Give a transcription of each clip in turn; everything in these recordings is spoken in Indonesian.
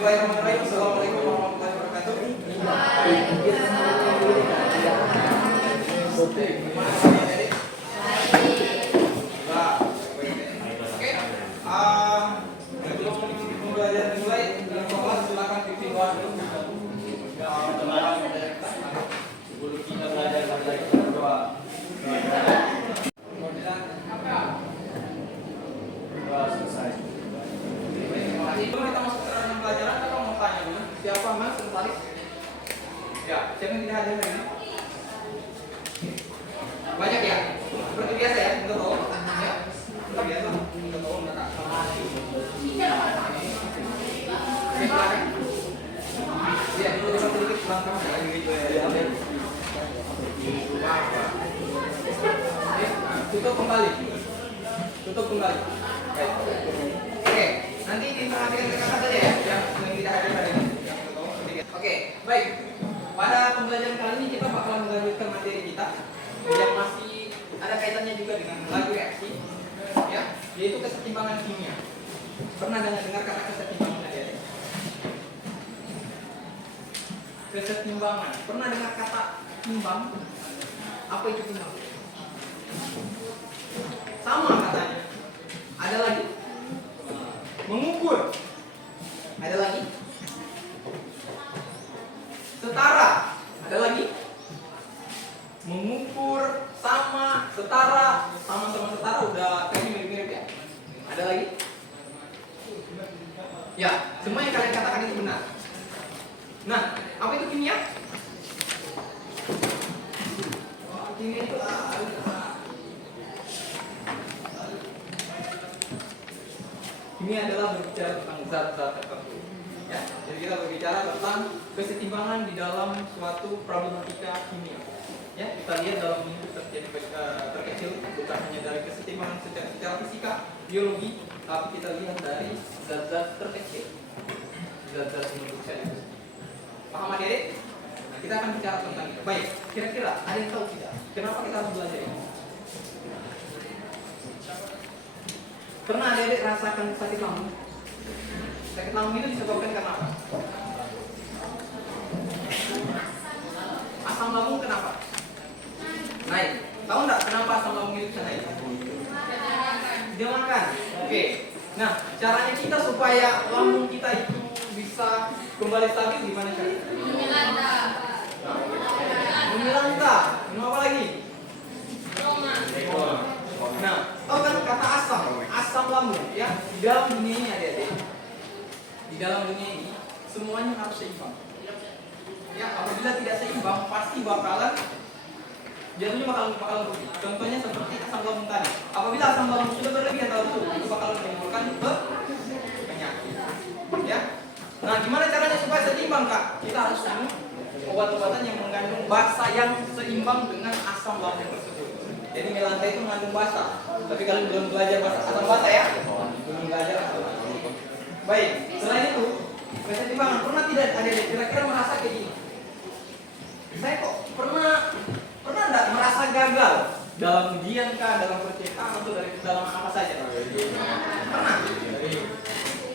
Bismillahirrahmanirrahim. Assalamualaikum warahmatullahi wabarakatuh. Sebelum pembelajaran dimulai, dengan hormat silakan pimpin doa dulu. Sebelum kita belajar doa. Selesai. Sebelum kita masuk ke dalam pelajaran, kita mau tanya dulu. Siapa mas tertarik? Ya, siapa yang tidak hadir hari ini? Banyak ya? Seperti biasa ya, kita tahu. Ya, kita biasa. Kita tahu mereka. Ya, itu bisa sedikit belakang ya, gitu ya. Tutup kembali. Tutup kembali. Oke, nanti diperhatikan kakak saja ya, yang tidak hadir hari ini. Oke, baik. Pada pembelajaran kali ini kita bakalan melanjutkan materi kita yang masih ada kaitannya juga dengan laju reaksi, ya, yaitu kesetimbangan kimia. Pernah dengar kata kesetimbangan ya? Kesetimbangan. Pernah dengar kata timbang? Apa itu timbang? Sama katanya. Ada lagi? Mengukur. Ada lagi? Setara. Ada lagi? Mengukur, sama, setara, sama-sama setara udah kayaknya mirip-mirip ya. Ada lagi? Ya, semua yang kalian katakan itu benar. Nah, apa itu kimia? Kimia itu kimia adalah berbicara tentang zat-zat tertentu. Ya, jadi kita berbicara tentang kesetimbangan di dalam suatu problematika kimia. Ya, kita lihat dalam lingkup terkecil bukan hanya dari kesetimbangan secara fisika, biologi, tapi kita lihat dari zat-zat terkecil, zat-zat bentuk sel. Paham adik? Nah, kita akan bicara tentang itu. Baik, kira-kira ada yang tahu tidak? Kenapa kita harus belajar ini? Pernah adik rasakan sakit lambung? Sakit lambung itu disebabkan karena apa? Asam lambung kenapa? Naik. Tahu nggak kenapa asam lambung itu bisa naik? Dia makan. Oke. Nah, caranya kita supaya lambung kita itu bisa kembali stabil gimana caranya? Memilanta. Minum apa lagi? Nah, tahu kan kata asam lambung ya? Di dalam dunia ini adik-adik. Di dalam dunia ini semuanya harus seimbang. Ya, apabila tidak seimbang pasti bakalan jadinya bakal rugi. Contohnya seperti asam lambung tadi. Apabila asam lambung sudah berlebihan itu bakal menimbulkan penyakit. Ya. Nah, gimana caranya supaya seimbang, Kak? Kita harus minum obat-obatan yang mengandung basa yang seimbang dengan asam lambung tersebut. Jadi melanta itu mengandung basa. Tapi kalian belum belajar asam basa ya? Belum belajar asam basa. Baik, selain itu, kesetimbangan pernah tidak ada kira-kira merasa kayak gini? Saya kok pernah enggak merasa gagal dalam ujian kah, dalam percetakan atau dalam apa saja? Pernah?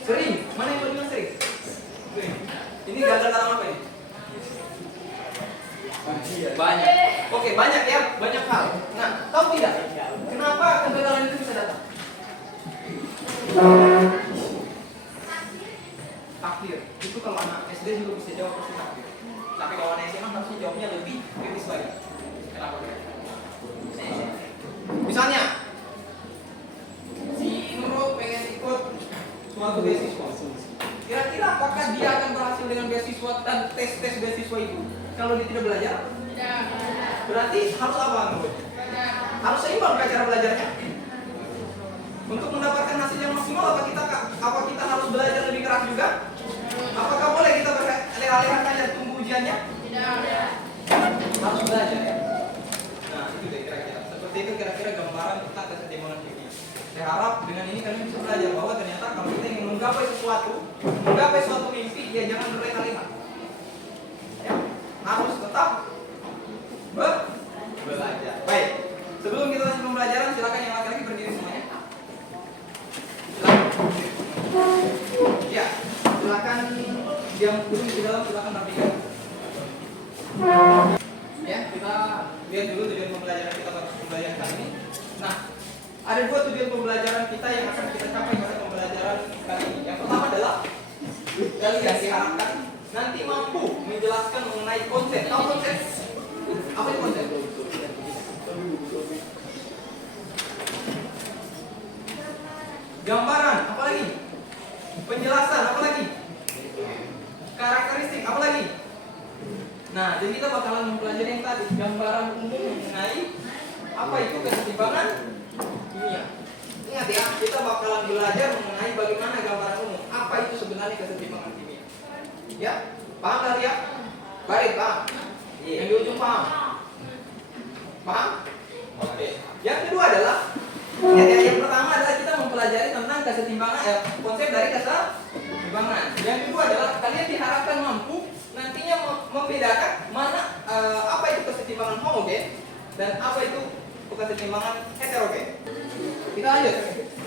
Sering? Mana yang paling sering? Ini gagal dalam apa ini? Banyak. Oke, banyak ya, banyak hal. Nah, tahu tidak? Kenapa kegagalan itu bisa datang? Takdir. Itu kalau anak SD juga bisa jawab pasti takdir. Tapi kalau anak SMA harusnya jawabnya lebih kritis lagi. Kenapa? Misalnya, si Nurul pengen ikut suatu beasiswa. Kira-kira apakah dia akan berhasil dengan beasiswa dan tes beasiswa itu? Kalau dia tidak belajar? Tidak. Berarti harus apa Nurul? Harus seimbang cara belajarnya. Untuk mendapatkan hasil yang maksimal, apa kita harus belajar lebih keras juga? Apakah boleh kita beralih-alih saja tunggu ujiannya? Tidak. Harus belajar ya. Nah, itu deh kira-kira. Seperti itu kira-kira gambaran tentang kesetimbangan kimia. Saya harap dengan ini kalian bisa belajar bahwa ternyata kalau kita ingin menggapai suatu mimpi, ya jangan berleha-leha. Ya, harus tetap belajar. Baik. Sebelum kita lanjut pembelajaran, silakan yang laki-laki berdiri semuanya. Silakan. Ya, silakan yang belum di dalam silakan rapikan. Ya, kita lihat dulu tujuan pembelajaran kita pada pembelajaran kali ini. Nah, ada dua tujuan pembelajaran kita yang akan kita capai pada pembelajaran kali ini. Yang pertama adalah kalian diharapkan nanti mampu menjelaskan mengenai konsep. Tahu konsep? Apa itu konsep? Gambaran, apa lagi? Penjelasan, apa lagi? Karakteristik, apa lagi? Nah, jadi kita bakalan mempelajari yang tadi, gambaran umum mengenai apa itu kesetimbangan kimia. Ingat ya, kita bakalan belajar mengenai bagaimana gambaran umum, apa itu sebenarnya kesetimbangan kimia. Ya, paham kali ya? Baik, paham? Yang di ujung paham? Paham? Oke. Yang kedua adalah, yang pertama adalah kita mempelajari tentang kesetimbangan, konsep dari kesetimbangan. Yang kedua adalah kalian diharapkan mampu nantinya membedakan mana apa itu kesetimbangan homogen dan apa itu kesetimbangan heterogen. Kita lanjut.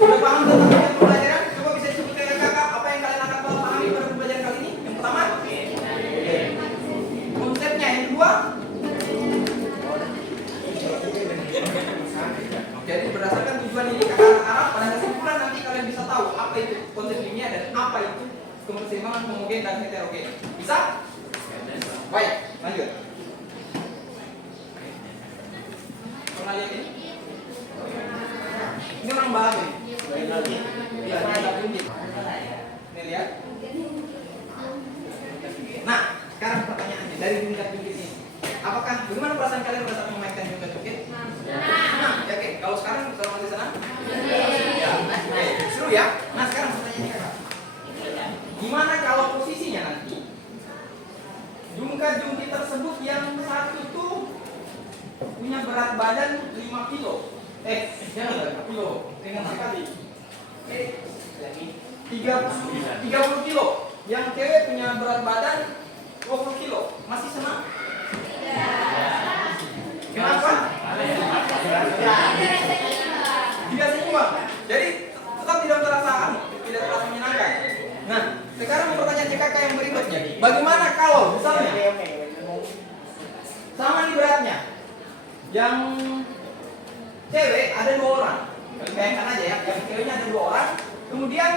Sudah paham tentang pembelajaran? Coba bisa disebutkan ke kakak apa yang kalian akan pahami pada pembelajaran kali ini. Yang pertama, konsepnya. Yang kedua, jadi berdasarkan tujuan ini kakak harap pada kesimpulan nanti kalian bisa tahu apa itu konsep kimia dan apa itu kesetimbangan homogen dan heterogen. Bisa? Baik, lanjut. Pernah lihat ini? Ini orang baru nih. Iya, ini lihat. Nah, sekarang pertanyaannya dari jungkat-jungkit ini. Apakah bagaimana perasaan kalian pada saat memainkan jungkat-jungkit? Senang, ya oke. Kalau sekarang selama masih senang? Ya, oke. Seru ya. Nah, sekarang pertanyaannya kakak. Gimana kalau posisinya nanti? Jungkat-jungkit tersebut yang satu tuh punya berat badan 5 kilo. Jangan 5 kilo. Dengan sekali. 30 kilo. Yang cewek punya berat badan 20 kilo. Masih senang? Kenapa? Tidak seimbang. Jadi tetap tidak terasa menyenangkan. Nah, sekarang pertanyaan kakak yang berikutnya. Bagaimana kalau misalnya sama nih beratnya? Yang cewek ada 2 orang. Bayangkan aja ya, yang ceweknya ada 2 orang. Kemudian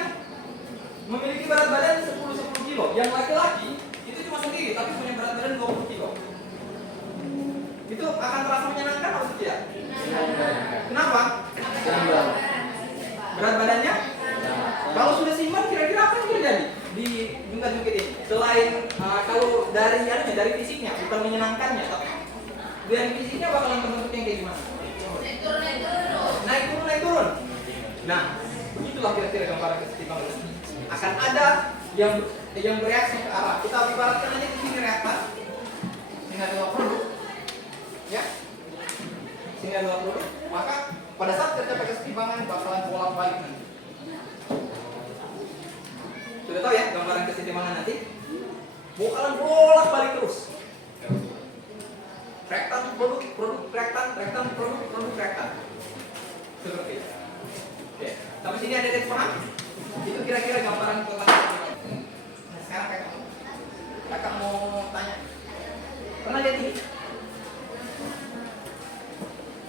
memiliki berat badan 10 kilo. Yang laki-laki itu cuma sendiri tapi punya berat badan 20 kilo. Itu akan terasa menyenangkan atau tidak? Kenapa? Berat badannya? Kalau sudah seimbang kira-kira apa yang terjadi di jungkat-jungkit ini? Selain kalau dari fisiknya bukan menyenangkannya, tapi dari fisiknya bakalan terbentuk yang kayak gimana? Naik turun. Nah, begitulah kira-kira gambaran kesetimbangan. Akan ada yang bereaksi ke arah. Kita ibaratkan aja di sini reaktor. Ini adalah produk. Ya. Sini adalah produk. Maka pada saat tercapai kesetimbangan bakalan bolak-balik nanti. Sudah tahu ya gambaran kesetimbangan nanti? Bakalan bolak-balik terus. Reaktan produk reaktan produk reaktan. Seperti itu. Oke. Sampai sini ada yang paham? Itu kira-kira gambaran kesetimbangan. Nah, sekarang kakak mau tanya. Pernah lihat ini?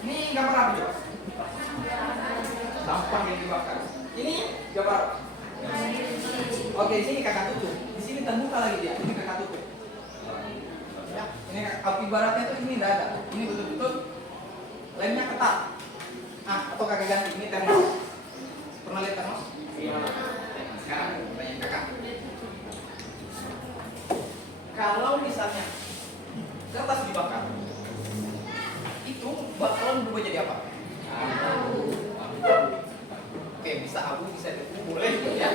Ini gambar apa coba? Sampah yang dibakar. Ini gambar apa? Oke, di sini kakak tutup. Di sini terbuka lagi dia. Ini kakak tutup. Ya, ini api baratnya tuh ini tidak ada. Ini betul-betul lemnya ketat. Atau kakak ganti. Ini termos. Pernah lihat termos? Iya. Sekarang tanya kakak. Kalau misalnya kertas dibakar, itu bakalan berubah jadi apa? Oke, bisa abu, bisa debu, boleh ya.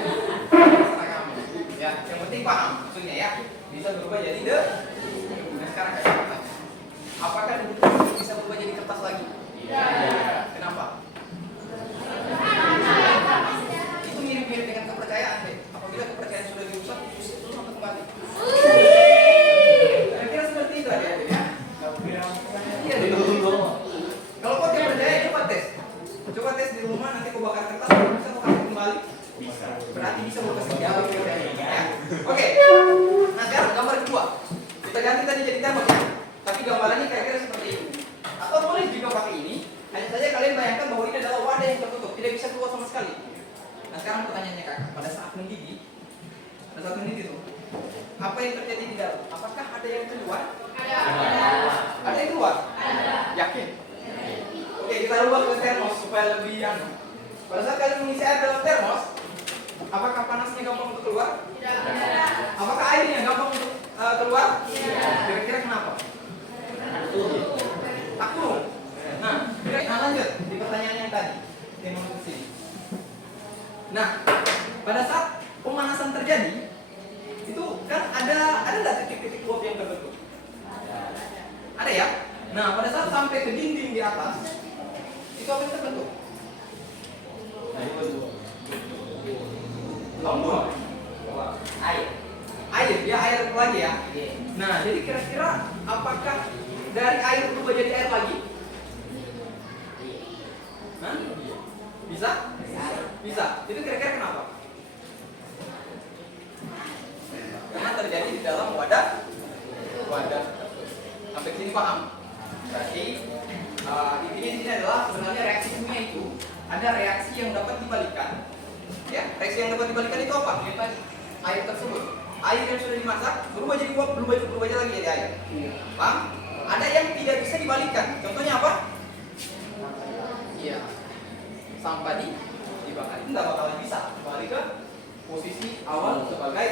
Terserah kamu. Ya, yang penting paham maksudnya ya. Bisa berubah jadi debu. Nah, sekarang kakak tanya. Apakah debu bisa berubah jadi kertas lagi? Iya. Kenapa? Itu mirip-mirip dengan kepercayaan deh. Apabila kepercayaan sudah dirusak, itu akan kembali. Kira-kira seperti itu aja ya. Iya, kalau kau tidak percaya, coba tes di rumah, nanti kau bakar kertas, bisa kau kasih kembali? Bisa. Berarti bisa kau kasih jawab ya. Oke. Kita ganti tadi jadi termos ya. Tapi gambarannya kira-kira seperti ini. Atau boleh juga pakai ini. Hanya saja kalian bayangkan bahwa ini adalah wadah yang tertutup, tidak bisa keluar sama sekali. Nah sekarang pertanyaannya kakak, pada saat mendidih, tuh, apa yang terjadi di dalam? Apakah ada yang keluar? Ada yang keluar? Yakin? Oke, kita ubah ke termos supaya lebih pada saat kalian mengisi air dalam termos, apakah panasnya gampang untuk keluar? Apakah airnya gampang untuk keluar? Kira-kira kenapa? Takut. Nah, lanjut di pertanyaan yang tadi yang menuju sini. Nah, pada saat pemanasan terjadi, itu kan ada nggak titik-titik uap yang terbentuk? Ada ya. Nah, pada saat sampai ke dinding di atas, itu apa yang terbentuk? Lembut. Air, ya air lagi ya. Nah, jadi kira-kira apakah dari air berubah jadi air lagi? Hah? Bisa? Bisa. Itu kira-kira kenapa? Karena terjadi di dalam wadah. Sampai sini paham? Berarti intinya di sini adalah sebenarnya reaksi kimia itu ada reaksi yang dapat dibalikan. Ya, reaksi yang dapat dibalikan itu apa? Air tersebut. Air yang sudah dimasak berubah jadi uap, berubah lagi jadi air. Paham? Ada yang tidak bisa dibalikan. Contohnya apa? Iya. Sampah dibakar. Itu nggak bakalan bisa kembali ke posisi awal sebagai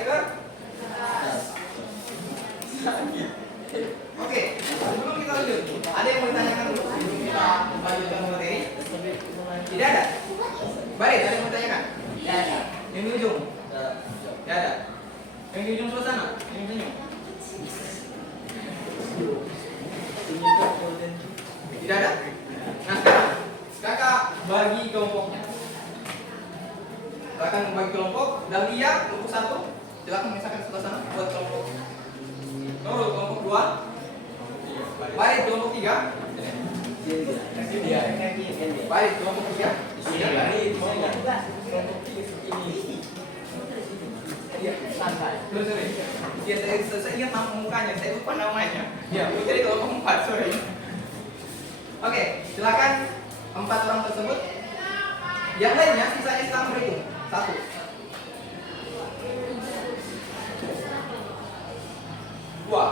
Oke, sebelum kita lanjut, ada yang mau ditanyakan dulu? Sebelum kita lanjutkan materi? Tidak ada? Baik, ada yang mau ditanyakan? Tidak ada. Yang di ujung? Tidak ada. Yang di ujung sebelah sana? Yang senyum? Tidak ada? Nah sekarang, kakak bagi kelompoknya. Silakan membagi kelompok. Dahlia kelompok 1. Silakan misalkan sebelah sana buat kelompok. Nurul kelompok 2. Baik kelompok 3. Baik kelompok 3. Santai. Ya, saya ingat nama mukanya, saya lupa namanya. Ya, Putri kelompok 4, sorry. Oke, silakan 4 orang tersebut. Yang lainnya sisanya silakan berhitung. 1. 2. 1.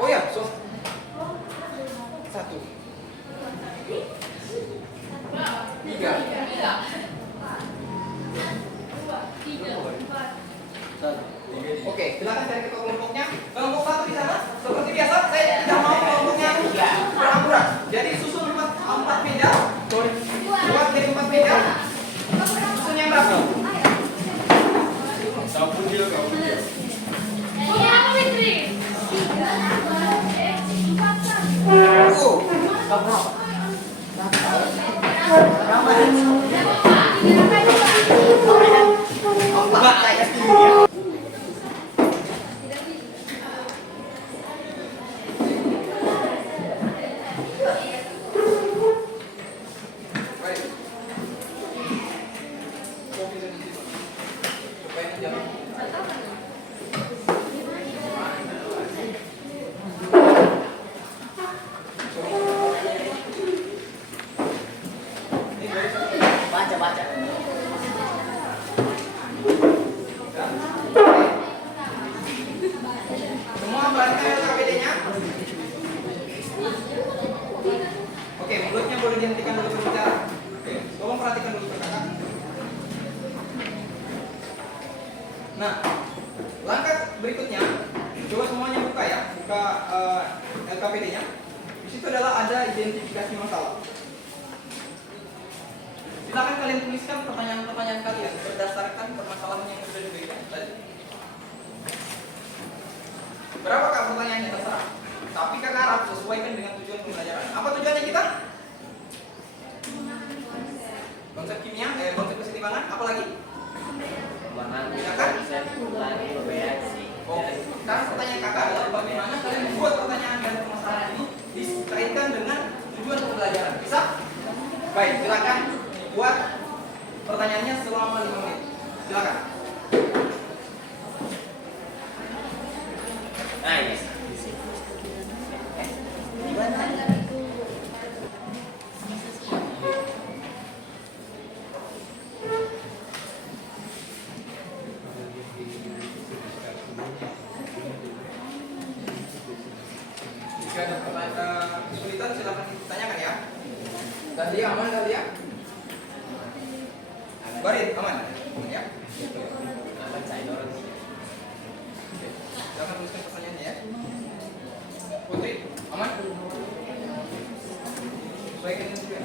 Oh ya, so 1. 3. Oke, silakan cari ketua kelompoknya. Kelompok 1 di sana. Seperti biasa, saya tidak mau kelompoknya kurang-kurang. Jadi susun 4 meja. Buat dari 4 meja. Susun yang berapa? Kamu dia. Baca. Semua perhatikan LKPD-nya. Oke, mulutnya boleh dihentikan dulu berbicara. Oke, tolong perhatikan dulu kakak. Nah, langkah berikutnya, coba semuanya buka ya, buka LKPD-nya. Di situ adalah ada identifikasi masalah. Silakan kalian tuliskan pertanyaan-pertanyaan kalian berdasarkan permasalahan yang sudah diberikan tadi. Berapakah pertanyaannya terserah? Tapi kakak harap sesuaikan dengan tujuan pembelajaran. Apa tujuannya kita? Konsep kimia, konsep kesetimbangan, apa lagi? Silakan. Oke, sekarang pertanyaan kakak adalah bagaimana kalian membuat pertanyaan dan permasalahan ini dikaitkan dengan tujuan pembelajaran. Bisa? Baik, silakan buat pertanyaannya selama 5 menit. Silakan. Nah, ini. Jika ada kesulitan silakan ditanyakan ya. Dan dia aman kali ya? Barit aman ya? Aman saya dorong. Jangan teruskan pertanyaannya ya. Putri aman? Baik ini juga.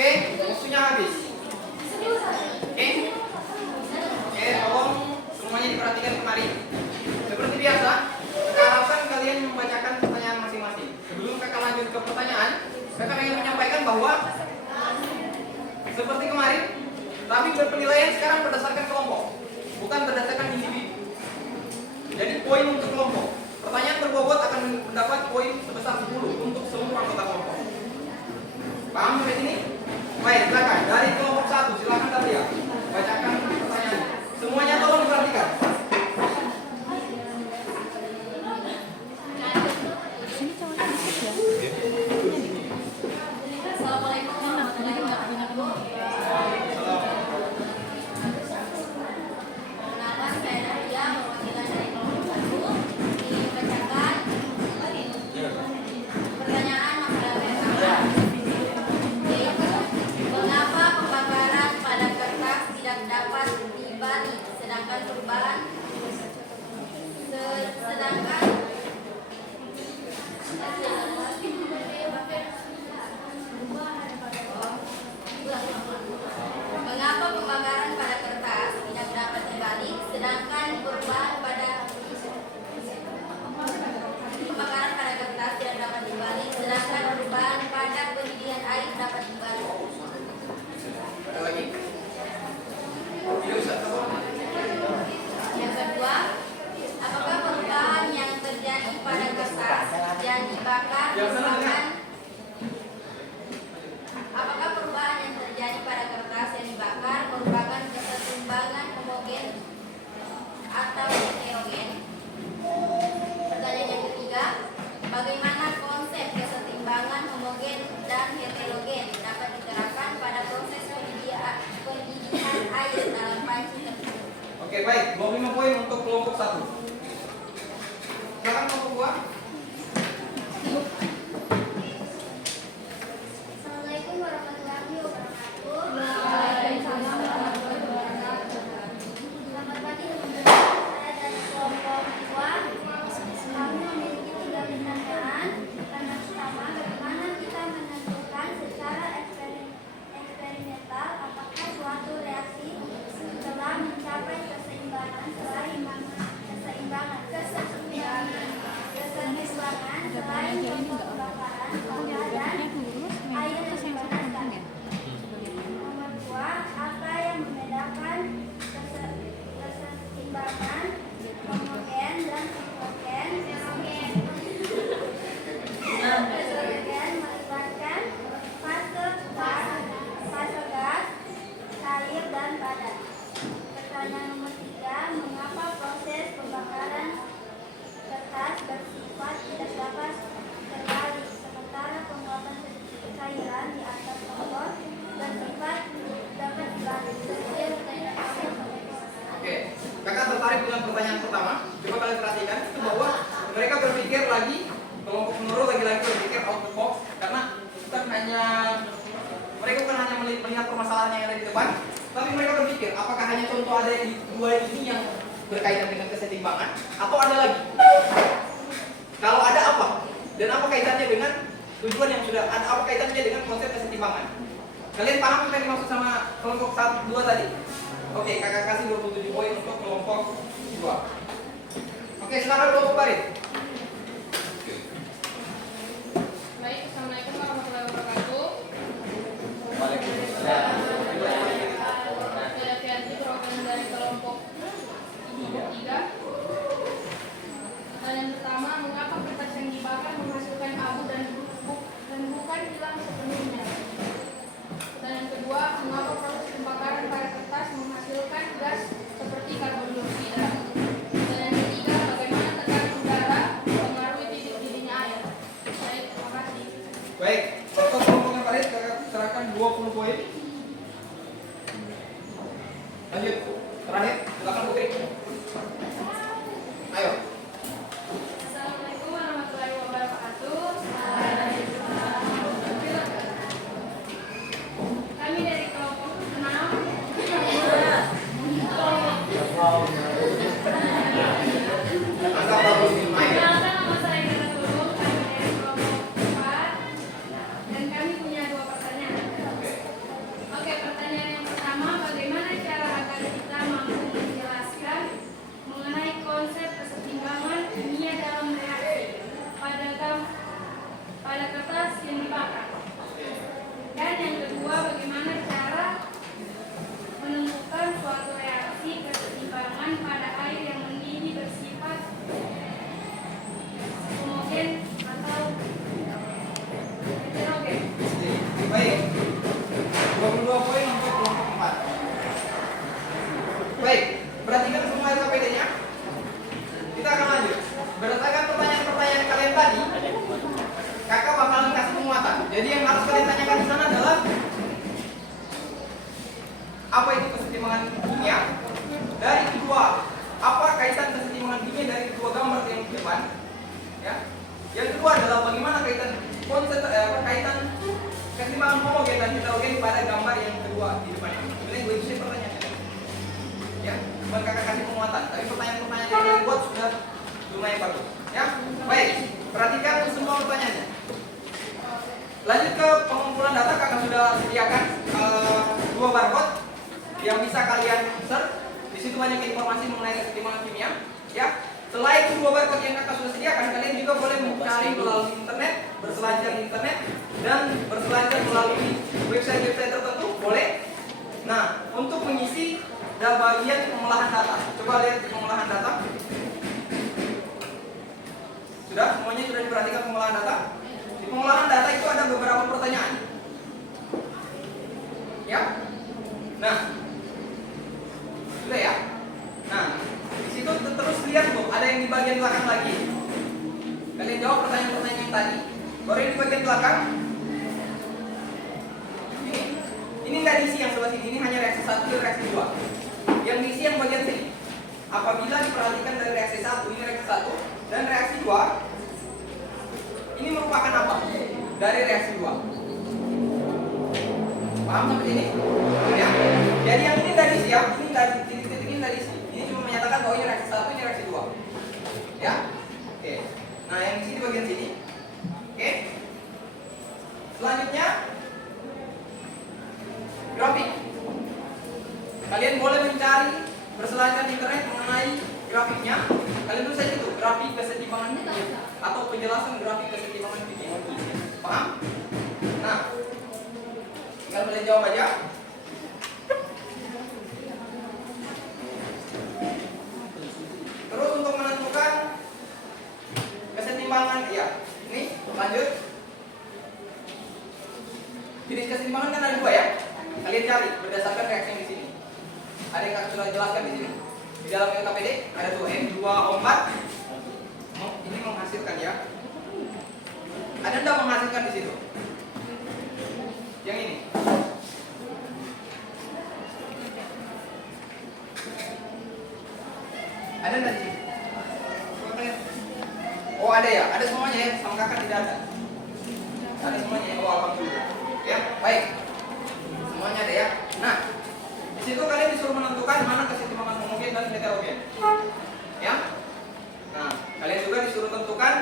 Oke, waktunya habis. Oke, tolong semuanya diperhatikan kemari. Seperti biasa, kakak harapkan kalian membacakan pertanyaan masing-masing. Sebelum kakak lanjut ke pertanyaan, kakak ingin menyampaikan bahwa seperti kemarin, tapi berpenilaian sekarang berdasarkan kelompok, bukan berdasarkan individu. Jadi poin untuk kelompok. Pertanyaan berbobot akan mendapat poin sebesar 10 untuk seluruh anggota kelompok. Paham sampai sini? Baik, silakan. Dari kelompok 1, silakan Dalia. Bacakan pertanyaan. Semuanya tolong diperhatikan. Assalamualaikum warahmatullahi wabarakatuh. Perkenalkan, saya Nadia, perwakilan dari kelompok 1. Dibacakan pertanyaan masalah pertama. Mengapa pembakaran pada kertas tidak dapat dibalik, sedangkan perubahan Mengapa pembakaran pada kertas tidak dapat dibalik, sedangkan perubahan pada pembakaran pada kertas tidak dapat dibalik, sedangkan perubahan pada pendidih air dapat dibalik? Ada lagi? Tidak usah. Yang kedua, apakah perubahan yang terjadi pada kertas yang dibakar merupakan kesetimbangan homogen atau heterogen? Pertanyaan yang ketiga, bagaimana konsep kesetimbangan homogen dan heterogen dapat diterapkan pada proses pendidikan air dalam panci tersebut? Oke, baik. 25 poin untuk kelompok 1. Silakan kelompok 2. Assalamualaikum warahmatullahi wabarakatuh. Selamat pagi teman-teman. Saya dari kelompok 2. Kami memiliki 3 pertanyaan. Pertanyaan pertama, bagaimana kita menentukan secara eksperimental apakah suatu reaksi telah mencapai keseimbangan selain contoh pembakaran pada dan air yang dipanaskan. Nomor 2, apa yang membedakan keseimbangan homogen dan heterogen? Heterogen melibatkan fase gas, cair, dan padat. Pertanyaan nomor 3, mengapa proses pembakaran kertas bersifat tidak dapat terbalik, sementara penguapan cairan di atas kompor bersifat dapat dibalik? Oke, kakak tertarik dengan pertanyaan pertama. Coba kalian perhatikan itu bahwa mereka berpikir lagi, kelompok penuruh lagi-lagi berpikir out the box, karena mereka bukan hanya melihat permasalahan yang ada di depan, tapi mereka berpikir apakah hanya contoh ada di dua ini yang berkaitan dengan kesetimbangan atau ada lagi? Kalau ada apa? Dan apa kaitannya dengan tujuan yang sudah ada? Apa kaitannya dengan konsep kesetimbangan? Kalian paham apa yang dimaksud sama kelompok 1, 2 tadi? Oke, kakak kasih 27 poin untuk kelompok 2. Oke, sekarang kelompok Barit. Baik, assalamualaikum warahmatullahi Yang kedua adalah bagaimana kaitan kaitan keseimbangan homogen dan heterogen pada gambar yang kedua di depan ini. Sebenarnya gue itu pertanyaannya. Ya, bukan kakak kasih penguatan, tapi pertanyaan-pertanyaan yang kalian buat sudah lumayan bagus. Ya, baik. Perhatikan semua pertanyaannya. Lanjut ke pengumpulan data, kakak sudah sediakan 2 barcode yang bisa kalian search. Di situ banyak informasi mengenai keseimbangan kimia. Ya, selain 2 barcode yang kakak sudah sediakan, kalian juga boleh mencari melalui internet, berselancar di internet, dan berselancar melalui website-website tertentu, boleh. Nah, untuk mengisi bagian pengolahan data, coba lihat di pengolahan data. Sudah, semuanya sudah diperhatikan pengolahan data. Di pengolahan data itu ada beberapa pertanyaan. Ya, nah, sudah ya. Nah, di situ terus lihat tuh, ada yang di bagian belakang lagi. Kalian jawab pertanyaan-pertanyaan yang tadi. Baru yang di bagian belakang. Ini nggak diisi yang sebelah sini. Ini hanya reaksi 1 dan reaksi 2. Yang diisi yang bagian sini. Apabila diperhatikan dari reaksi 1, ini reaksi 1 dan reaksi 2, ini merupakan apa? Dari reaksi 2. Paham sampai sini? Ya. Jadi yang ini dari siap, ini dari titik-titik ini dari sini. Ini cuma menyatakan bahwa ini reaksi 1, ini reaksi 2. Ya. Oke. Nah, yang di sini bagian sini. Oke. Selanjutnya grafik. Kalian boleh mencari berselancar di internet mengenai grafiknya. Kalian tulis saja itu grafik keseimbangan kimia atau penjelasan grafik keseimbangan kimia. Paham? Nah, tinggal kalian jawab aja. Terus untuk menentukan keseimbangan, ya, ini lanjut. Jenis keseimbangan kan ada 2 ya. Kalian cari berdasarkan reaksi yang di sini. Ada yang sudah jelaskan di sini. Di dalam LKPD ada tuh N2O4. Ini menghasilkan ya. Ada enggak menghasilkan di situ? Yang ini. Ada enggak di sini? Oh, ada ya. Ada semuanya ya. Sama kakak tidak ada. Ada semuanya ya. Oh, alhamdulillah. Ya, baik. Semuanya ada ya. Nah, di situ kalian disuruh menentukan mana keseimbangan homogen dan heterogen. Ya. Nah, kalian juga disuruh tentukan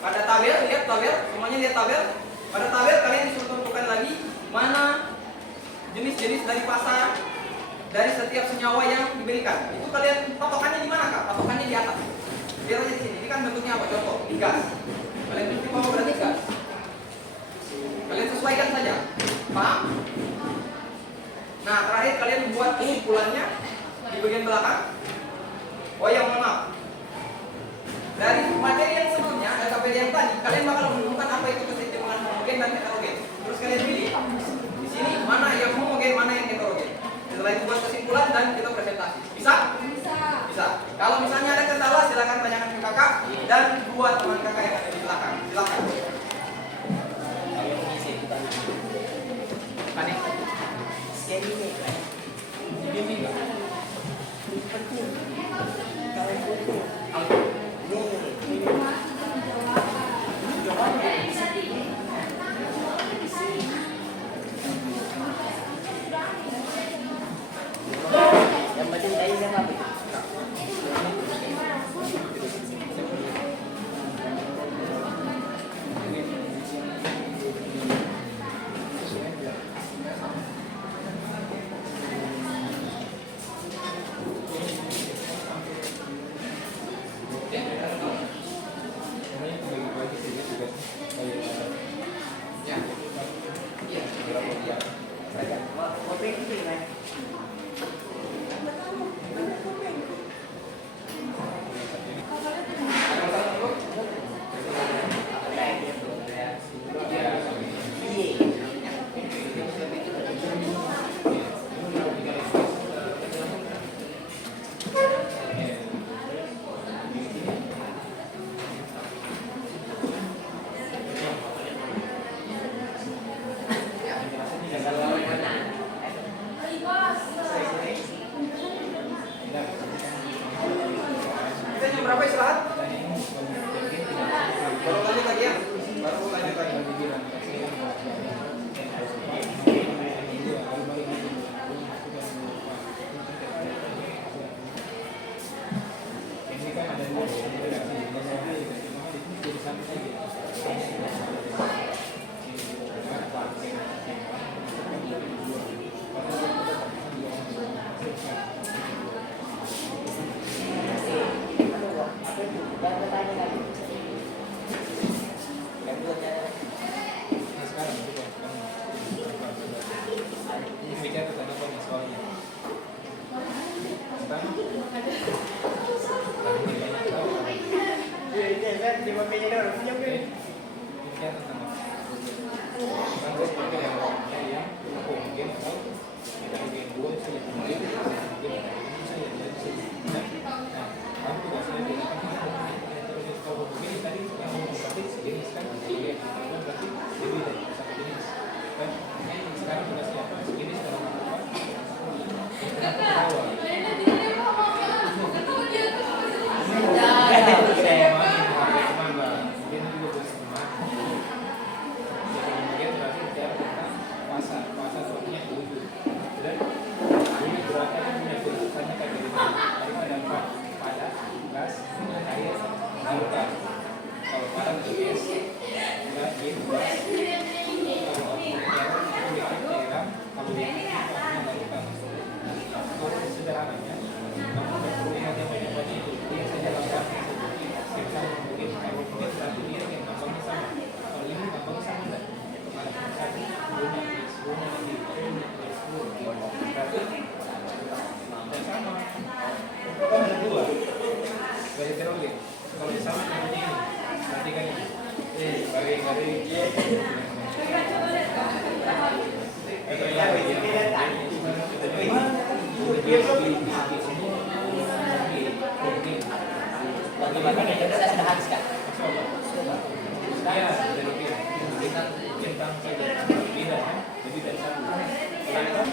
pada tabel, lihat tabel, semuanya lihat tabel. Pada tabel kalian disuruh tentukan lagi mana jenis-jenis dari pasar dari setiap senyawa yang diberikan. Itu kalian patokannya di mana, Kak? Patokannya di atas. Lihat aja di sini. Ini kan bentuknya apa? Contoh, ini gas. Kalian tulis di bawah berarti gas. Kalian sesuaikan saja. Paham? Nah, terakhir kalian buat kesimpulannya di bagian belakang. Oh ya, mohon maaf. Dari materi yang sebelumnya, LKPD yang tadi, kalian bakal menemukan apa itu keseimbangan homogen dan heterogen. Terus kalian pilih di sini mana yang homogen, mana yang heterogen. Setelah itu buat kesimpulan dan kita presentasi. Bisa? Bisa. Bisa. Kalau misalnya ada kendala, silakan tanyakan ke kakak dan buat teman kakak yang ada di belakang. Silakan. Tadi. Scan ini kan? Bimbing nggak? Penting. Kalau foto, Apa? nih. Yang penting tadi saya apa?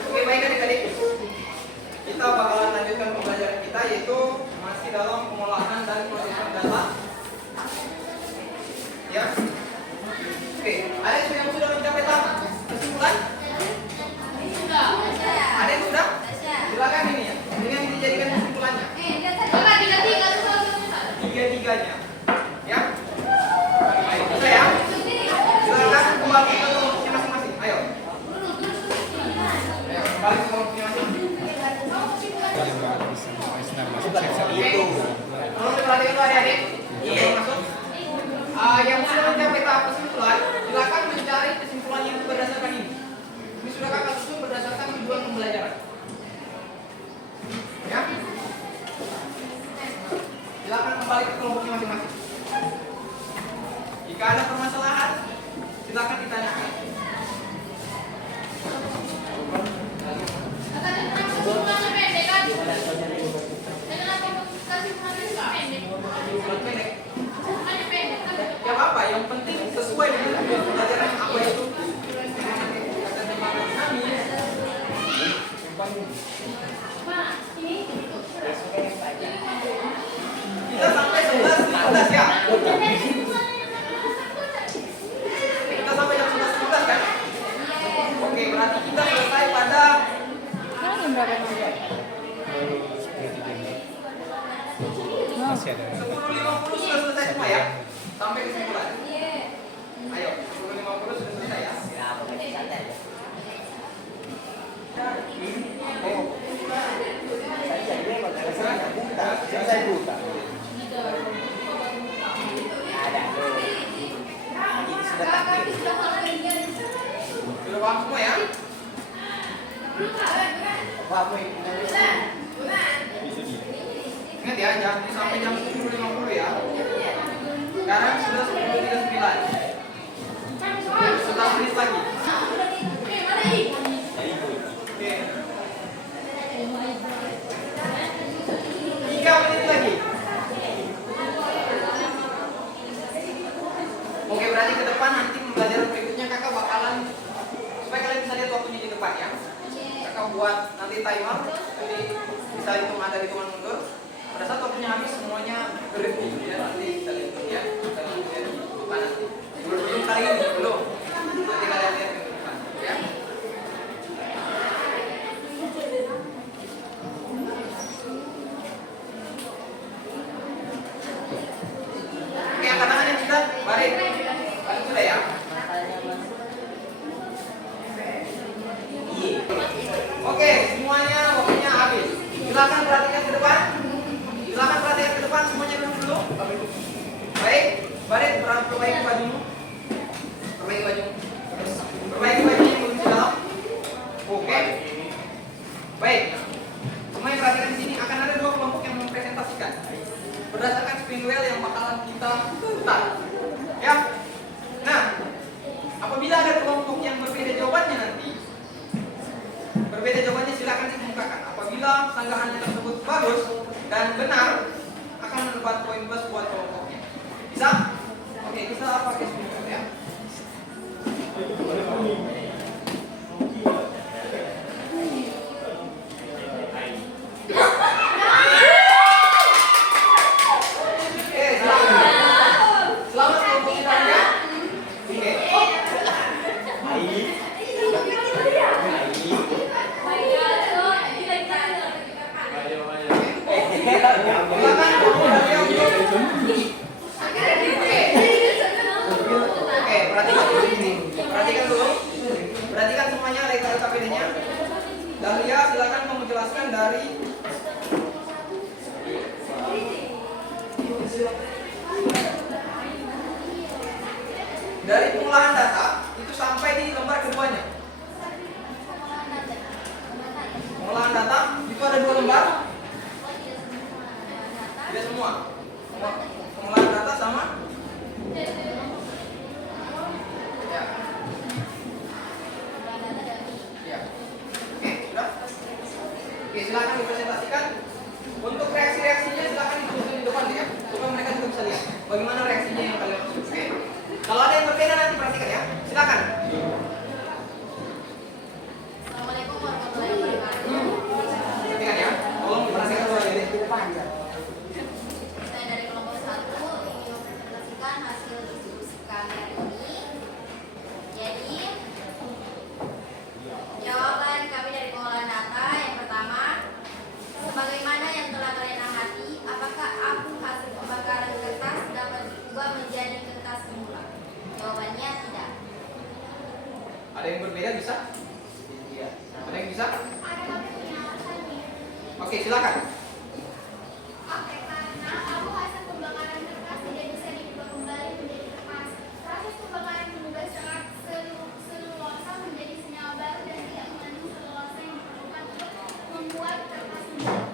Oke, baik adik-adik. Kita bakalan lanjutkan pembelajaran kita, yaitu masih dalam pengolahan dan proses data. Ya. Oke, ada yang sudah mencapai tahap kesimpulan? Ada yang sudah? Silakan ini ya. Ini yang dijadikan kesimpulannya. Tiga-tiganya. Ya. Baik, bisa ya. Silakan kembali ke kelompoknya masing-masing. Ayo. Ayo, kembali ke kelompoknya masing-masing. Kalau diperhatikan tuh adik-adik, sebelum masuk, yang sudah mencapai tahap kesimpulan, silakan mencari kesimpulannya itu berdasarkan ini. Ini sudah kakak susun berdasarkan tujuan pembelajaran. Ya. Silakan kembali ke kelompoknya masing-masing. Jika ada permasalahan, silakan ditanyakan. Ya apa? Yang penting sesuai dengan tujuan pembelajaran apa itu? Kata teman kami. Kita sampai 11:15 ya. Kita sampai jam 11:15 kan? Oke, berarti kita selesai pada Sekarang jam berapa? 10.50 sudah selesai semua ya. Sampai kesimpulan. Ayo, 10.50 sudah selesai ya. Sudah paham semua ya? Ingat ya, jangan sampai jam 10.50 ya. Sekarang sudah 10.39. 11 menit lagi. Oke. 3 menit lagi. Oke, berarti ke depan nanti pembelajaran berikutnya kakak bakalan, supaya kalian bisa lihat waktunya di depan ya. Kakak buat nanti timer, jadi bisa hitung ada hitungan mundur. Pada saat waktunya habis semuanya berhenti ya, nanti kita lihat ya. Kita lihat di depan nanti. Belum kali ini belum. Nanti kalian lihat di depan ya. Oke, angkat tangan yang sudah, balik. Balik sudah ya. Oke, semuanya waktunya habis. Silakan perhatikan ke depan. Silakan perhatikan ke depan, semuanya dulu. Baik, balik perbaiki bajumu. Perbaiki bajumu. Perbaiki bajunya yang belum dalam. Oke. Baik. Semuanya perhatikan di sini akan ada dua kelompok yang mempresentasikan berdasarkan spin wheel yang bakalan kita putar. dari pengolahan data itu sampai di lembar keduanya. Pengolahan data itu ada 2 lembar. Tidak semua. Pengolahan data sama. Ya. Ya. Oke, sudah. Oke, silakan dipresentasikan. Untuk reaksi-reaksinya silakan ditulis di depan ya, supaya mereka juga bisa lihat bagaimana reaksinya yang kalian maksud. Oke. Kalau ada yang berbeda nanti perhatikan ya. Silakan. Assalamualaikum warahmatullahi wabarakatuh. Perhatikan ya. Tolong diperhatikan soalnya. Saya dari kelompok 1 ingin mempresentasikan hasil diskusi kami hari ini. Jadi, jawaban kami dari pengolahan data yang pertama, sebagaimana yang telah kalian amati, apakah abu hasil pembakaran kertas dapat diubah menjadi kertas semula? Jawabannya tidak. Ada yang berbeda bisa? Iya. Ada yang bisa? Oke, silakan. Oke, karena abu hasil pembakaran kertas tidak bisa diubah kembali menjadi kertas. Proses pembakaran mengubah serat selulosa menjadi senyawa baru dan tidak mengandung selulosa yang diperlukan untuk membuat kertas menjadi.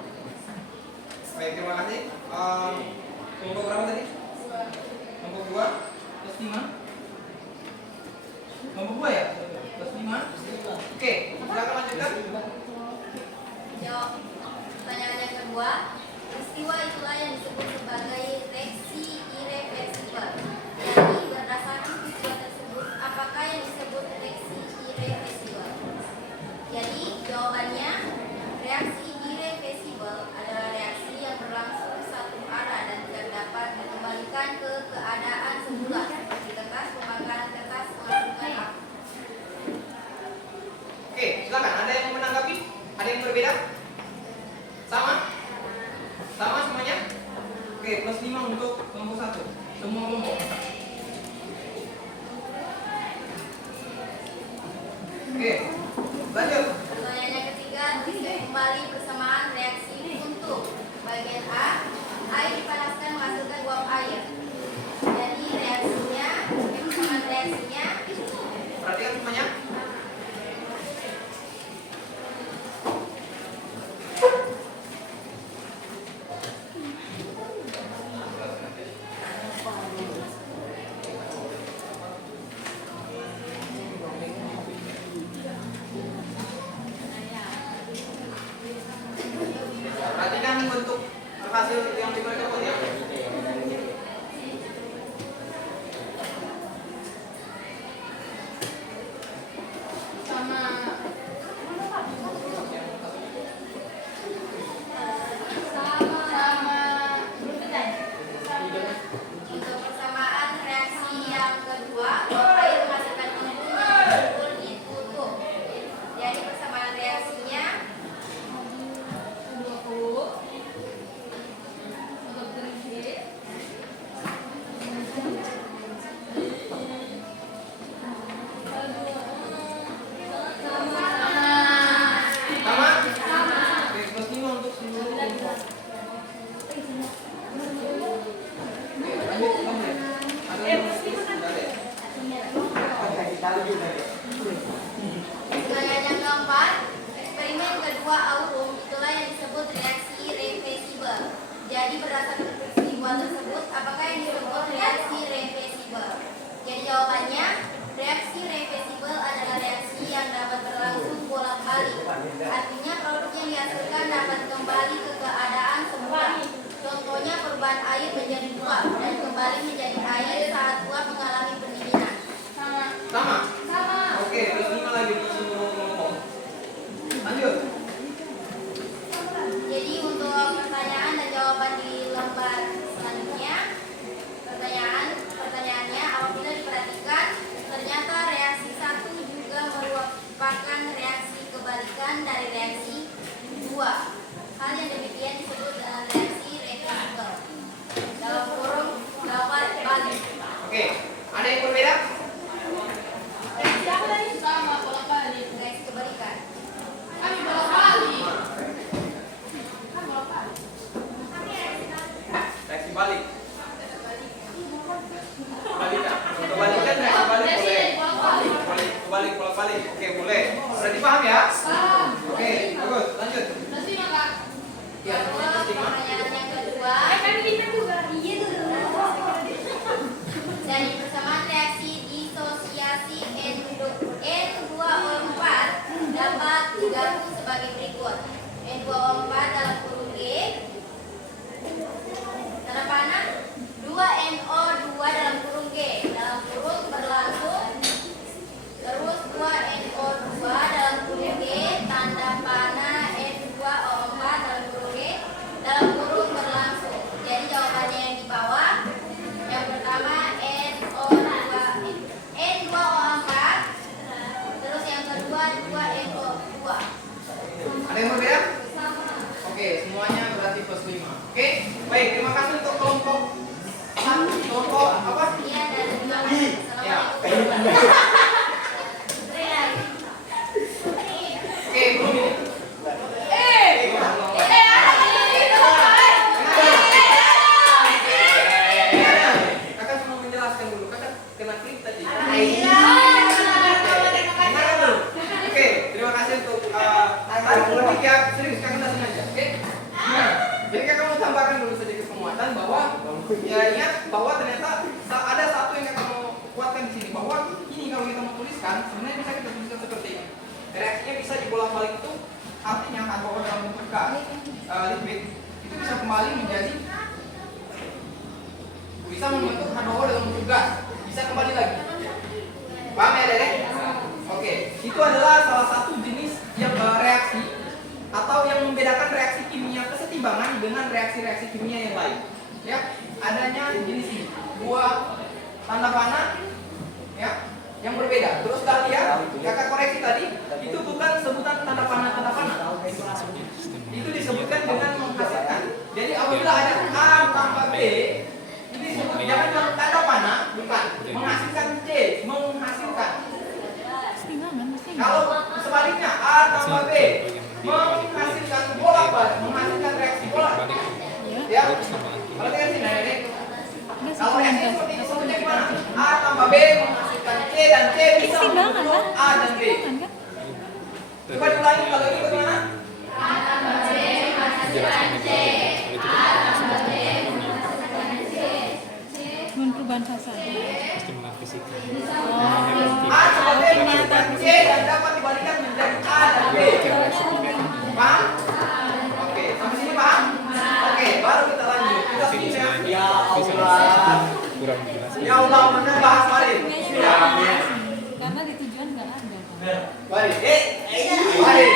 Baik, terima kasih. Kelompok berapa tadi? Kelompok 2 plus 5. Kelompok 2 ya? Plus 5. Oke, silakan lanjutkan. Jawab pertanyaan yang kedua, peristiwa itulah yang disebut sebagai reaksi irreversibel. Jadi berdasarkan peristiwa tersebut, apakah yang disebut reaksi irreversibel? Jadi jawabannya, reaksi irreversibel adalah reaksi yang berlangsung satu arah dan tidak dapat dikembalikan ke keadaan semula seperti kertas pembakaran kertas menghasilkan abu. Oke, silakan. Ada yang menanggapi? Ada yang berbeda? Sama? Sama semuanya? Oke, plus 5 untuk kelompok 1. Semua kelompok. Oke, lanjut. Pertanyaan yang ketiga, tuliskan kembali persamaan reaksi untuk bagian A, air dipanaskan menghasilkan uap air. Jadi reaksinya, persamaan reaksinya, Perhatikan semuanya. Perhatikan bentuk hasil yang diberikan ya. Oke, belum ini. Kakak cuma menjelaskan dulu. Kakak kena klik tadi. Dengarkan dulu. Oke, terima kasih untuk tarik politik ya. Serius, kakak tidak sengaja. Oke. Nah, jadi kakak mau tambahkan dulu sedikit penguatan bahwa ya ingat bahwa ternyata ada satu yang kakak mau kuatkan di sini bahwa ini kalau kita mau tuliskan sebenarnya bisa kita tuliskan seperti ini. Reaksinya bisa dibolak-balik itu artinya alkohol dalam bentuk gas liquid itu bisa kembali menjadi bisa membentuk H2O dalam bentuk gas, bisa kembali lagi. Paham ya, Dede? Oke, itu adalah salah satu jenis yang reaksi atau yang membedakan reaksi kimia kesetimbangan dengan reaksi-reaksi kimia yang lain. Ya, adanya jenis ini, dua tanda panah, ya, yang berbeda. Terus kita lihat, kakak koreksi tadi, itu bukan sebutan tanda panah. Itu disebutkan dengan menghasilkan. Jadi apabila ada A tambah B, ini disebut jangan bilang tanda panah, bukan menghasilkan C, menghasilkan. Kalau sebaliknya A tambah B menghasilkan bolak-balik, menghasilkan reaksi bolak-balik. Ya, perhatikan sini, Dede. Kalau reaksi seperti ini sebutnya gimana? A tambah B menghasilkan C dan C bisa membentuk A dan B. Coba diulangi kalau ini bagaimana? Perubahan fasa. A tambah B menghasilkan C dan dapat dibalikan menjadi A dan B. Paham? Oke, sampai sini paham? Oke, baru kita lanjut. Kita sini ya. Ya Allah. Ya Allah, benar bahas Farid. Ya. Karena di tujuan nggak ada. Farid, Farid.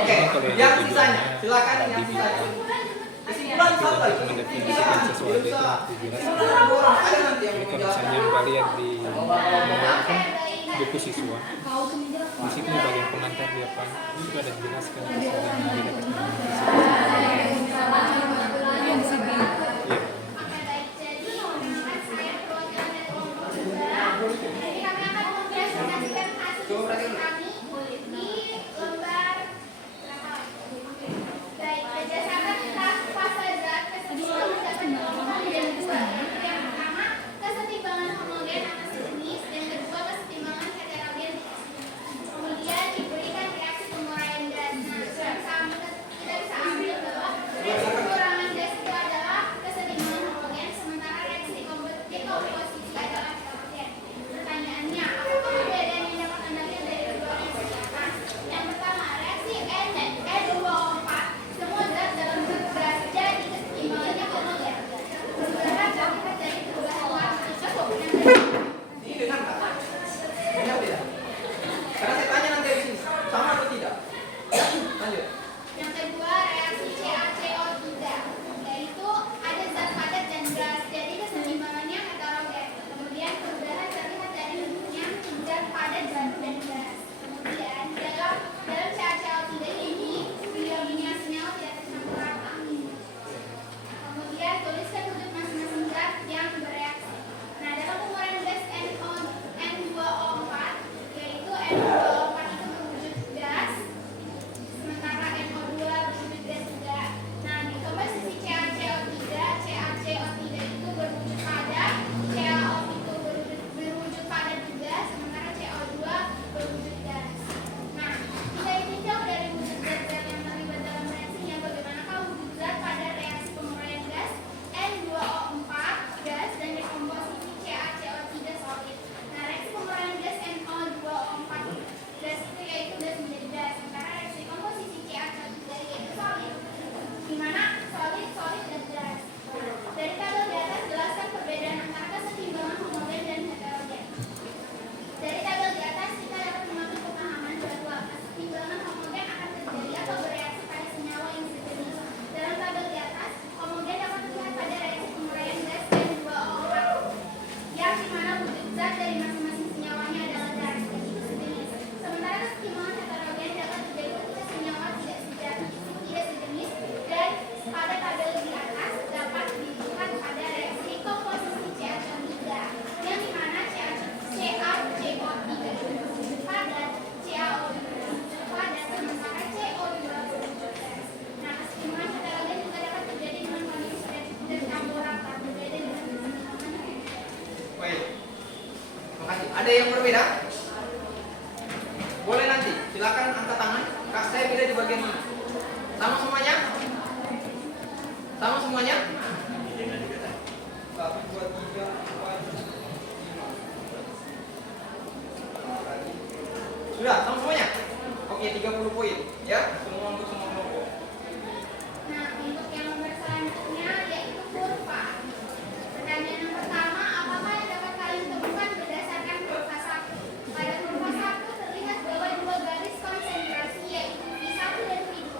Oke, yang sisanya, silakan yang sisanya. Kesimpulan satu lagi. mendefinisikan sesuatu itu Kesimpulan ada orang, ada nanti yang kalau menjelaskan. misalnya Mbak lihat di buku siswa di situ di bagian pengantar di depan itu ada dijelaskan sesuatu yang membedakan Yang segi. Kesetimbangan homogen atau sejenis, yang kedua kesetimbangan heterogen. Kemudian diberikan reaksi penguraian gas. Nah, kita bisa ambil bahwa reaksi pengurangan gas itu adalah Silakan angkat tangan. Kak, saya pilih di bagian ini. Sama semuanya? Sama semuanya? 1, 2, 3, 4, 5. Sudah, sama semuanya? Oke, 30 poin. Ya, semua untuk semua kelompok. Nah, untuk yang nomor selanjutnya yaitu kurva. Pertanyaan yang pertama, apakah yang dapat kalian temukan berdasarkan kurva 1? Pada kurva 1 terlihat bahwa dua garis konsentrasi yaitu V1 dan V2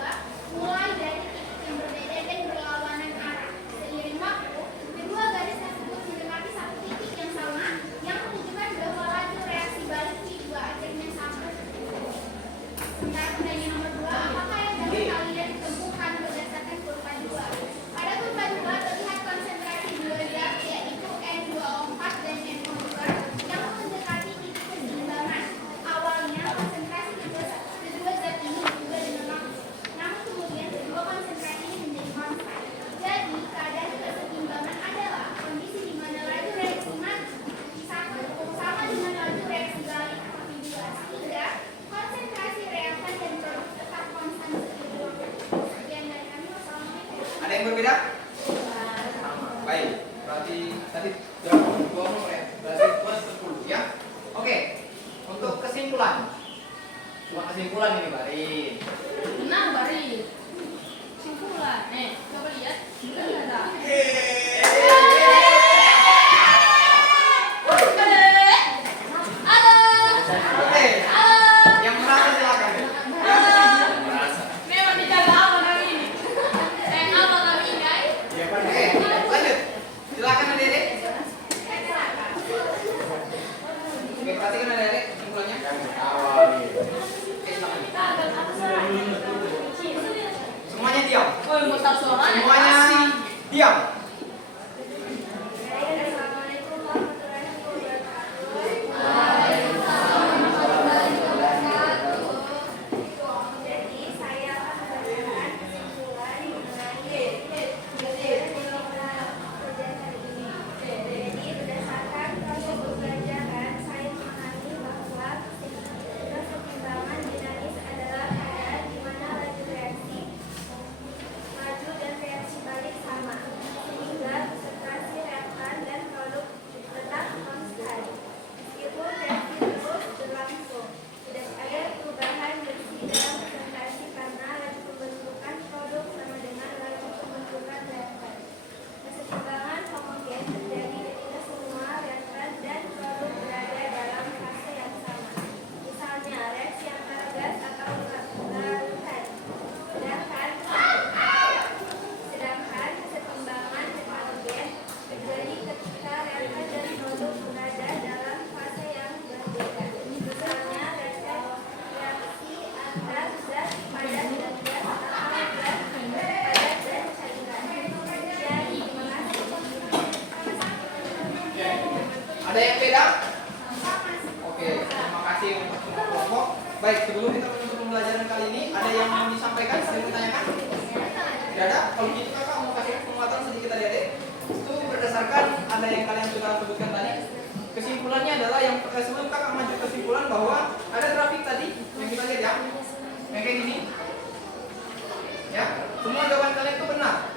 mulai dari titik yang berbeda dan berlawanan arah. Seiring waktu, kedua garis tersebut mendekati satu titik yang sama yang menunjukkan bahwa laju reaksi balik V2 akhirnya sama. Sementara pertanyaan nomor 2, apakah yang dapat kalian temukan berdasarkan kurva 2? Pada kurva 2 terlihat konsentrasi dua zat yaitu N2O4 dan NO2 yang mendekati titik keseimbangan. Awalnya konsentrasi kedua zat ini juga dengan waktu, namun kemudian kedua konsentrasi ini menjadi konstan. Jadi keadaan keseimbangan adalah kondisi di mana laju reaksi mati sama dengan laju reaksi balik atau V2 sehingga konsentrasi reaktan dan produk tetap konstan seiring waktu. Sekian dari kami. Wassalamualaikum. Ada yang berbeda? Sama. Baik. Berarti tadi berapa? 2 nomor ya? Berarti plus 10 ya? Oke. Untuk kesimpulan. Cuma kesimpulan ini, Barin. Tenang, Bari. Simpulan. Coba lihat. Bukan ada. Oke. Yang merasa silakan. Yang merasa. Memang dijaga aman kali ini. Aman kali ini, ay. Oke, lanjut. Silakan Adik-adik. Oke, perhatikan Adik-adik kesimpulannya. Oke, silakan. Semuanya diam. Oh, mau tahu suaranya? Semuanya diam. Assalamualaikum warahmatullahi wabarakatuh. Jadi saya akan membacakan kesimpulan mengenai pembelajaran hari ini. Jadi berdasarkan proses pembelajaran, saya memahami bahwa keseimbangan dinamis adalah keadaan di mana laju reaksi maju dan reaksi balik sama, sehingga konsentrasi reaktan dan produk tetap konstan. Meskipun reaksi terus berlangsung, tidak ada perubahan bersih dalam konsentrasi karena laju pembentukan produk sama dengan laju pembentukan reaktan. Keseimbangan homogen terjadi ketika semua reaktan dan produk berada dalam fase yang sama. Misalnya reaksi antara gas atau larutan. Sedangkan keseimbangan heterogen terjadi ketika reaktan dan produk berada dalam fase yang berbeda. Misalnya reaksi antara zat padat dan gas atau gas padat dan cairan. Jadi, terima kasih. Ada yang beda? Oke, terima kasih untuk semua kelompok. Baik, sebelum kita menutup pembelajaran kali ini, ada yang mau disampaikan? Ada yang ditanyakan? Tidak ada? Kalau gitu kakak mau kasih penguatan sedikit Adik-adik. Itu berdasarkan ada yang kalian sudah sebutkan tadi. Kesimpulannya adalah yang sebelum kakak maju kesimpulan bahwa ada grafik tadi yang kita lihat ya, yang kayak gini. Ya, semua jawaban kalian itu benar.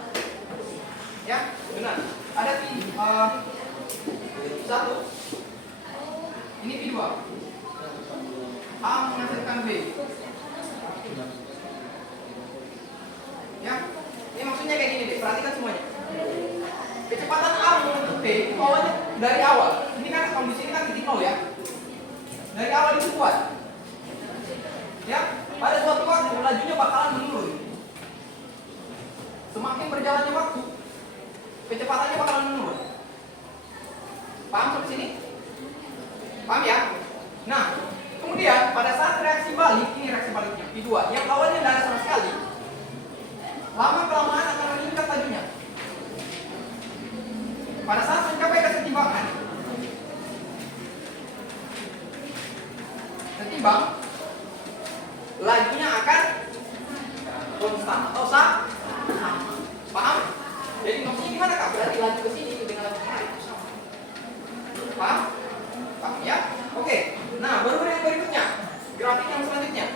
Ya, benar. Ada satu. Ini V2. A menghasilkan B. Ya, ini maksudnya kayak gini deh. Perhatikan semuanya. Kecepatan A menuju B itu awalnya dari awal. Ini kan kondisi ini kan titik nol ya. Dari awal itu kuat. Ya, pada suatu waktu lajunya bakalan menurun. Semakin berjalannya waktu, kecepatannya bakalan menurun. Paham sampai sini? Paham ya? Nah, kemudian pada saat reaksi balik, ini reaksi baliknya V2, yang awalnya tidak ada sama sekali, lama kelamaan akan meningkat lajunya. Pada saat mencapai keseimbangan, setimbang, lajunya akan konstan atau sama. Paham? Jadi maksudnya gimana kak? Berarti laju ke sini dengan laju kemarin sama. Paham? Paham ya? Oke. Nah, baru yang berikutnya, grafik yang selanjutnya.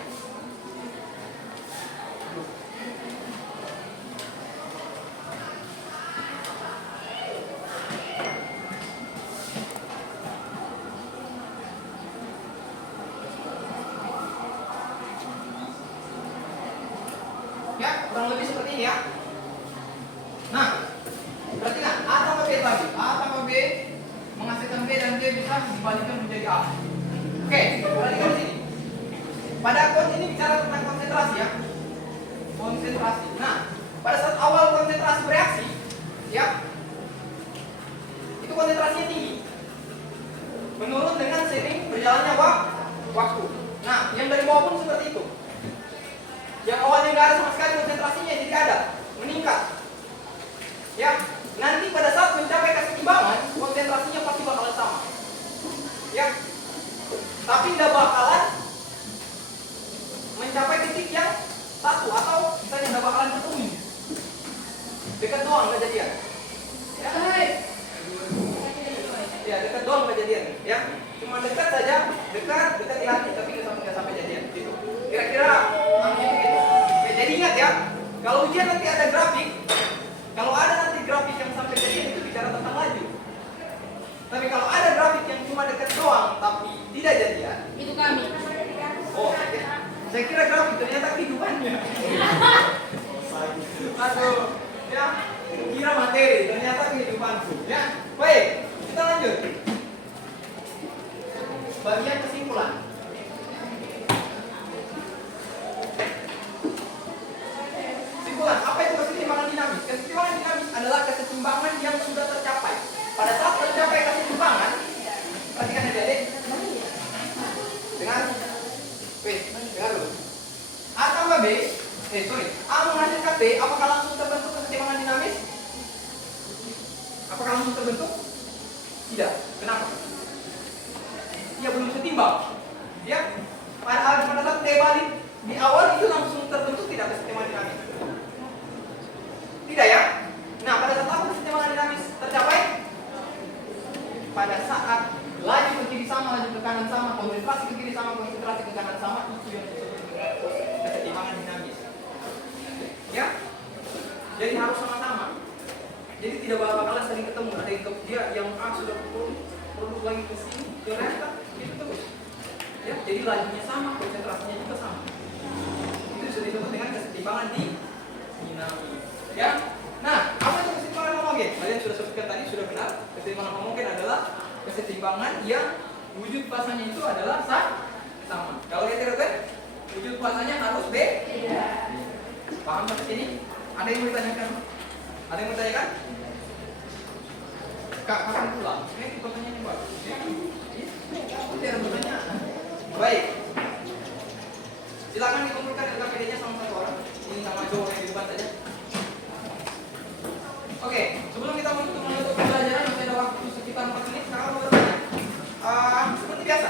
kurang lebih seperti ini ya. Nah, perhatikan A tambah B tadi. A tambah B menghasilkan B dan B bisa dibalikkan menjadi A. Oke, perhatikan di sini. Pada quote ini bicara tentang konsentrasi ya. Konsentrasi. Nah, pada saat awal konsentrasi bereaksi, ya, itu konsentrasinya tinggi. Menurun dengan seiring berjalannya waktu. Nah, yang dari bawah pun seperti itu. Yang awalnya nggak ada sama sekali konsentrasinya jadi ada, meningkat. Ya, nanti pada saat mencapai keseimbangan, konsentrasinya pasti bakalan sama. Ya, tapi tidak bakalan mencapai titik yang satu atau misalnya tidak bakalan ketemu. Dekat doang kejadian. Ya, ya dekat doang kejadian. Ya, cuma dekat saja, dekat di hati, tapi nggak sampai jadian. Gitu. Kira-kira gitu. Ya, jadi ingat ya, kalau ujian nanti ada grafik, kalau ada nanti grafik yang sampai jadian itu bicara tentang laju. Tapi kalau ada grafik yang cuma dekat doang tapi tidak jadian, Itu kami. oh, saya kira grafik ternyata kehidupannya. Aduh, ya, kira materi ternyata kehidupanku. Ya, baik, kita lanjut. Bagian kesimpulan. Kesimpulan, apa itu kesetimbangan dinamis? Kesetimbangan dinamis adalah kesetimbangan yang sudah tercapai. Pada saat tercapai kesetimbangan, perhatikan adik-adik. Dengar. Dengar dulu. A tambah B, A menghasilkan B, apakah langsung terbentuk kesetimbangan dinamis? Apakah langsung terbentuk? Tidak. Kenapa? Dia belum setimbang. Ya. Pada saat D balik di awal itu langsung terbentuk tidak kesetimbangan dinamis. Tidak ya? Nah, pada saat apa kesetimbangan dinamis tercapai? Pada saat laju ke kiri sama, laju ke kanan sama, konsentrasi ke kiri sama, konsentrasi ke kanan sama, itu yang disebut dengan kesetimbangan dinamis. Ya? Jadi harus sama-sama. Jadi tidak bakalan saling ketemu. Ada yang dia yang A sudah produk lagi ke sini, ke rata, itu terus. Ya, jadi lajunya sama, konsentrasinya juga sama. Itu sudah disebut dengan kesetimbangan dinamis. Ya. Nah, apa itu kesetimbangan homogen? Kalian sudah sebutkan tadi, sudah benar. Kesetimbangan homogen adalah kesetimbangan yang wujud fasanya itu adalah sama. Kalau heterogen, wujud fasanya harus beda. Paham sampai sini? Ada yang mau ditanyakan? Ada yang mau ditanyakan? Kak, kapan pulang? Ini pertanyaannya bagus. Tidak ada pertanyaan. Baik. Silakan dikumpulkan LKPD-nya sama satu orang. Ini sama cowok yang di depan saja. Oke, sebelum kita menutup pembelajaran, masih ada waktu sekitar 4 menit. Kakak mau bertanya. Seperti biasa,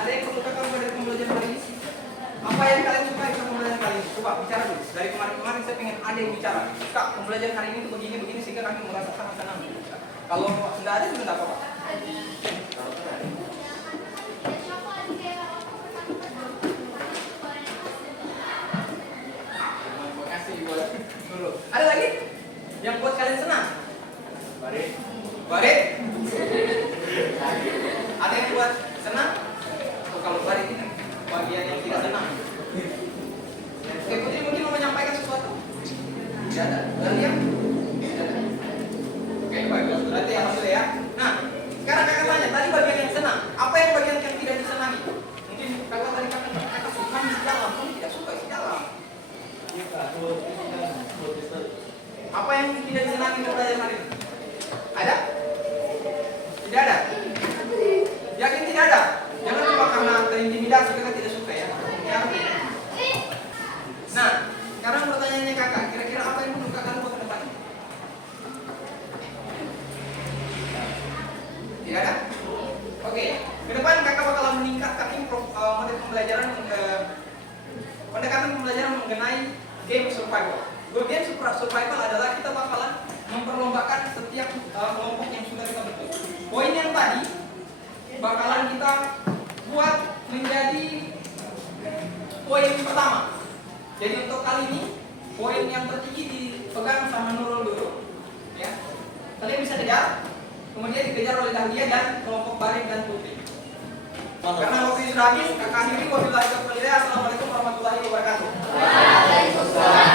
ada yang perlu kakak ubah dari pembelajaran hari ini? Apa yang kalian suka dari pembelajaran kali ini? Coba bicara dulu. Dari kemarin-kemarin saya pengen ada yang bicara. Kak, pembelajaran hari ini tuh begini sehingga kami merasa sangat senang. Kalau tidak ada juga tidak apa-apa. Terima kasih buat Nurul. Ada lagi yang buat kalian senang? Barit? Ada yang buat senang? Oh, kalau barit ini bagian yang tidak senang. Oke, Putri mungkin mau menyampaikan sesuatu? Tidak ada. Kalian? Tidak ada. Oke, bagus. Berarti alhamdulillah ya. Nah, sekarang kakak tanya, tadi bagian yang senang. Apa yang bagian yang tidak disenangi? Mungkin kakak tadi kakak senang isi dalam, kamu tidak suka isi dalam. Apa yang tidak disenangi dari pelajaran hari ini? Ada? Tidak ada? Yakin tidak ada? Jangan cuma karena terintimidasi kakak tidak suka ya. Ya. Nah, sekarang pertanyaannya kakak, kira-kira apa yang menurut kakak buat ke depan? Tidak ada? Oke, ke depan kakak bakalan meningkatkan model pembelajaran pendekatan pembelajaran mengenai game survival. Game survival adalah kita bakalan memperlombakan setiap kelompok yang sudah kita bentuk. Poin yang tadi bakalan kita buat menjadi poin pertama. Jadi untuk kali ini poin yang tertinggi dipegang sama Nurul dulu, ya. Kalian bisa kejar, kemudian dikejar oleh Dahlia dan kelompok Barik dan Putri. Karena waktu sudah habis, kakak akhiri wabillahi taufiq wal hidayah. Assalamualaikum warahmatullahi wabarakatuh. Waalaikumsalam.